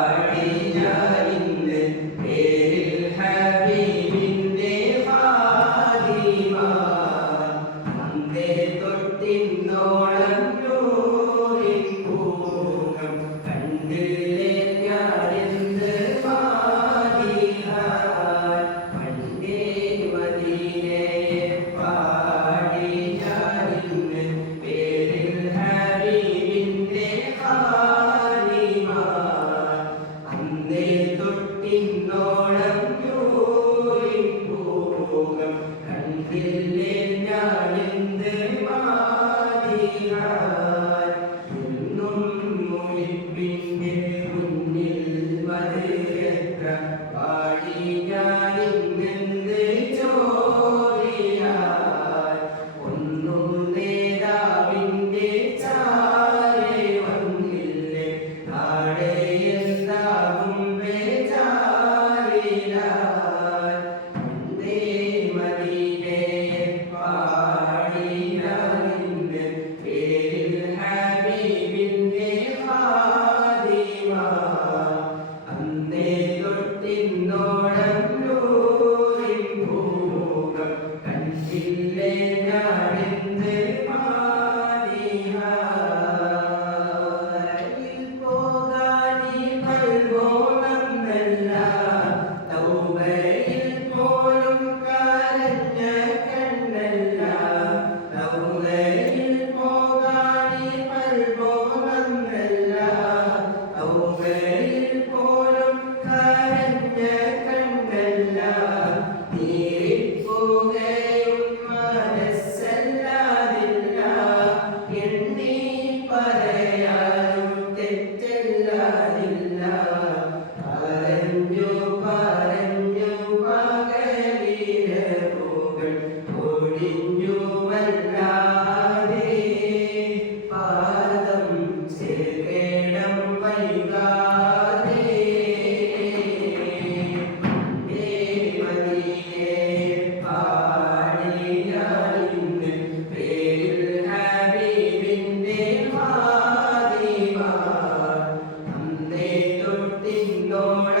തൊട്ടിന്നോളം Lord.